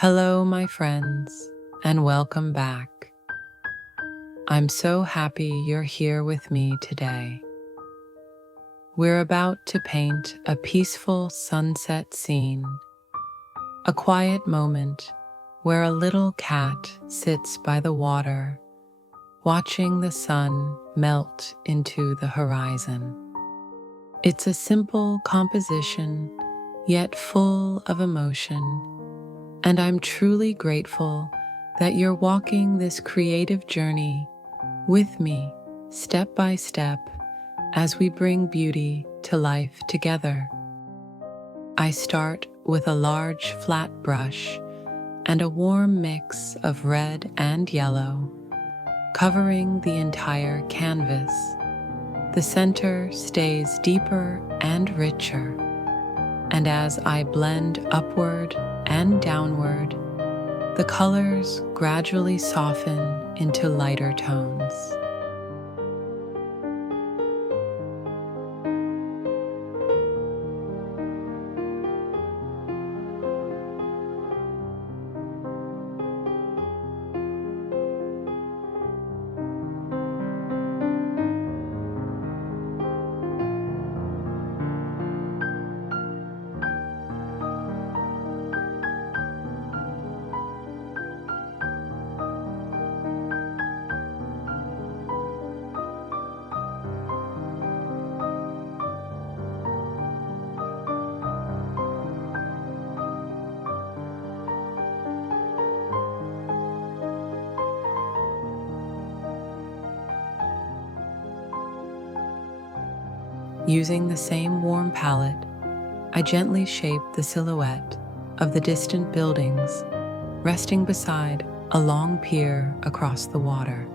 Hello, my friends, and welcome back. I'm so happy you're here with me today. We're about to paint a peaceful sunset scene, a quiet moment where a little cat sits by the water, watching the sun melt into the horizon. It's a simple composition, yet full of emotion, and I'm truly grateful that you're walking this creative journey with me, step by step, as we bring beauty to life together. I start with a large flat brush and a warm mix of red and yellow, covering the entire canvas. The center stays deeper and richer, and as I blend upward and downward, the colors gradually soften into lighter tones. Using the same warm palette, I gently shape the silhouette of the distant buildings resting beside a long pier across the water.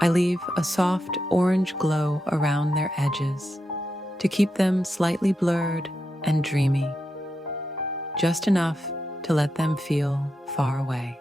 I leave a soft orange glow around their edges to keep them slightly blurred and dreamy, just enough to let them feel far away.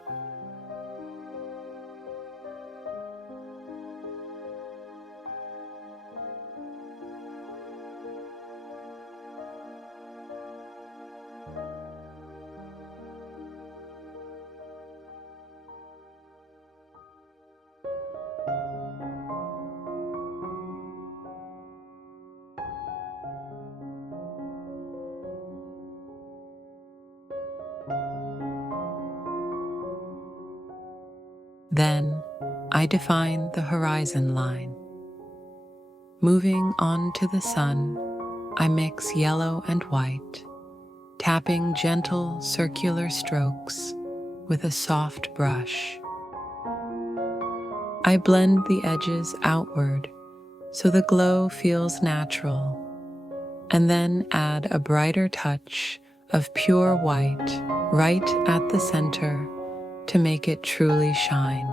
Then I define the horizon line. Moving on to the sun, I mix yellow and white, tapping gentle circular strokes with a soft brush. I blend the edges outward so the glow feels natural, and then add a brighter touch of pure white right at the center to make it truly shine.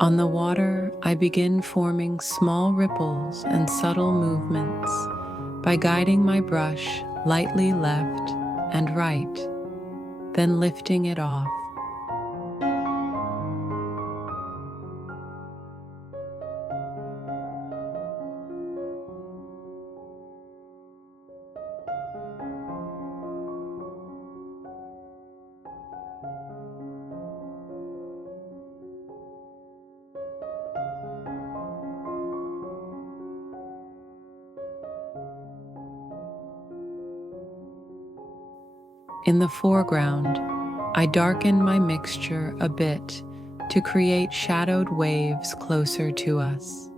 On the water, I begin forming small ripples and subtle movements by guiding my brush lightly left and right, then lifting it off. In the foreground, I darken my mixture a bit to create shadowed waves closer to us.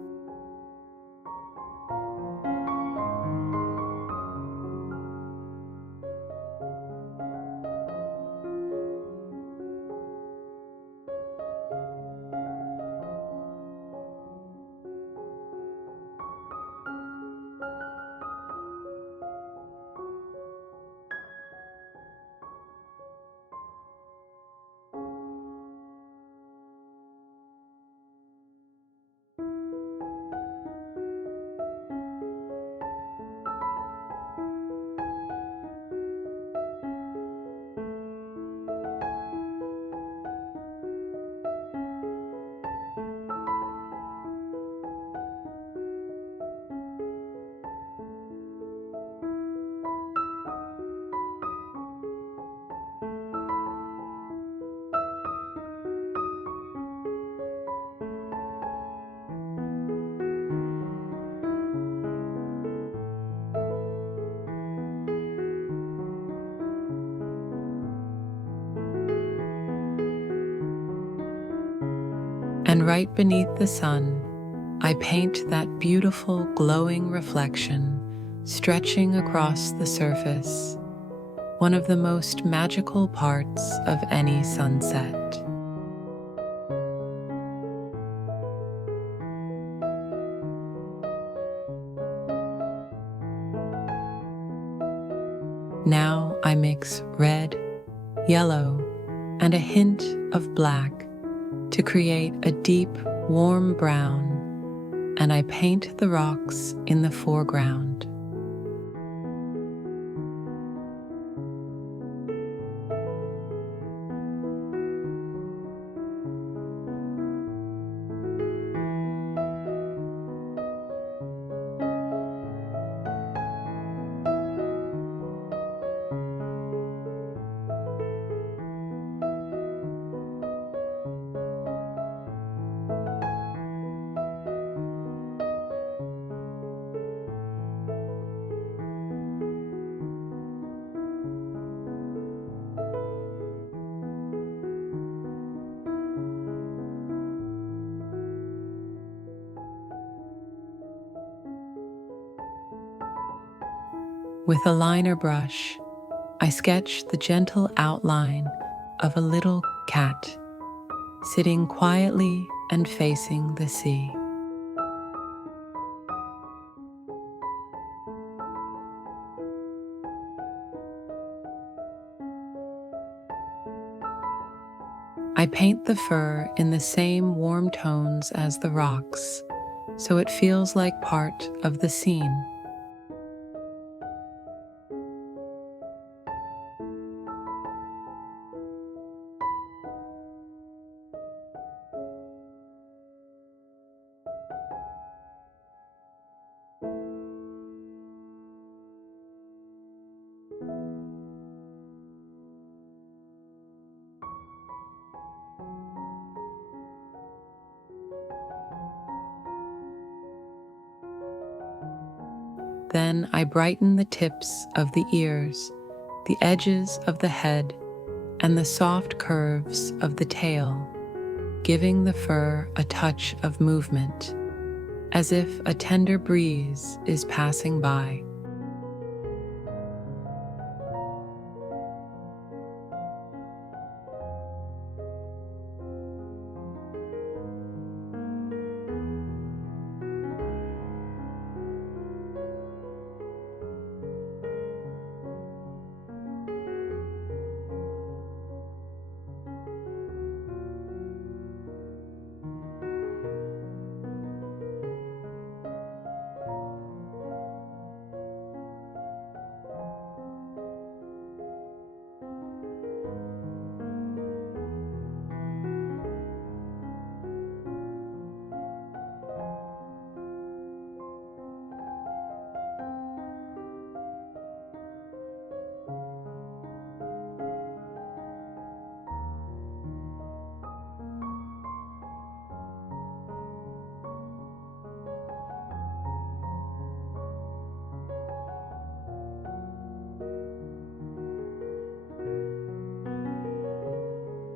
and right beneath the sun, I paint that beautiful glowing reflection stretching across the surface, one of the most magical parts of any sunset. Now I mix red, yellow, and a hint of black to create a deep, warm brown, and I paint the rocks in the foreground. With a liner brush, I sketch the gentle outline of a little cat sitting quietly and facing the sea. I paint the fur in the same warm tones as the rocks, so it feels like part of the scene. Then I brighten the tips of the ears, the edges of the head, and the soft curves of the tail, giving the fur a touch of movement, as if a tender breeze is passing by.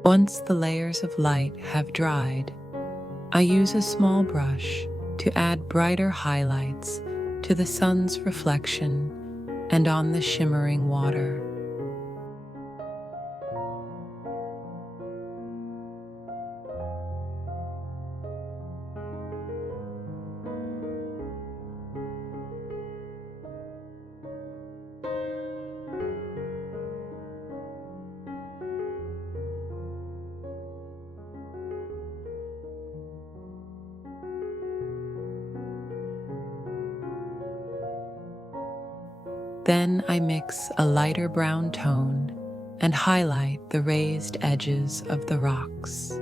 Once the layers of light have dried, I use a small brush to add brighter highlights to the sun's reflection and on the shimmering water. Then I mix a lighter brown tone and highlight the raised edges of the rocks.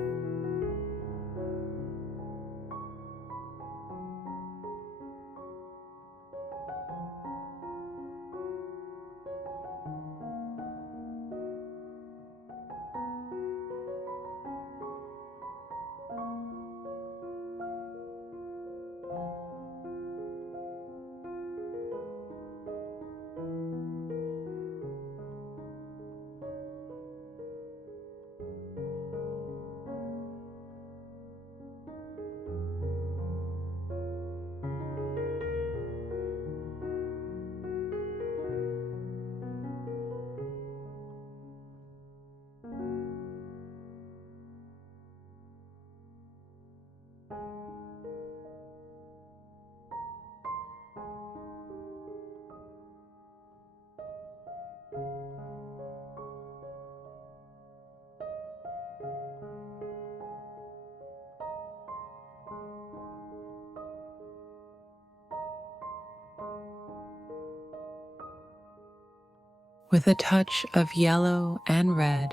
with a touch of yellow and red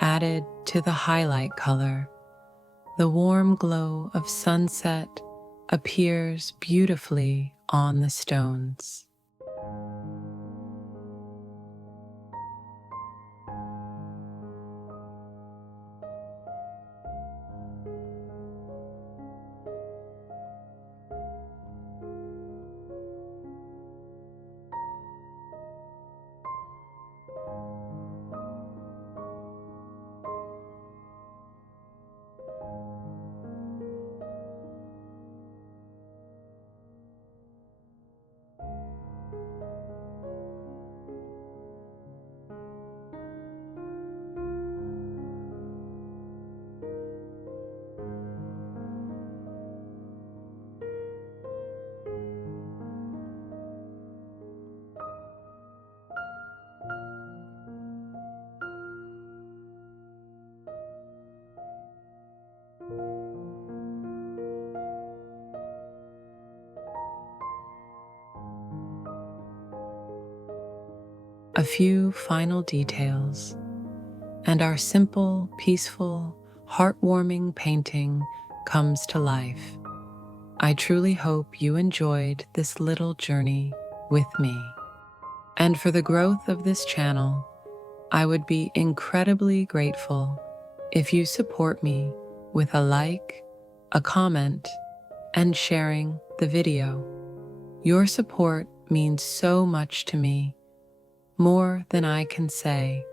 added to the highlight color. The warm glow of sunset appears beautifully on the stones. A few final details, and our simple, peaceful, heartwarming painting comes to life. I truly hope you enjoyed this little journey with me. And for the growth of this channel, I would be incredibly grateful if you support me with a like, a comment, and sharing the video. Your support means so much to me, more than I can say,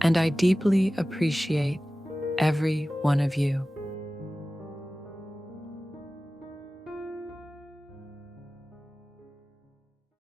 and I deeply appreciate every one of you.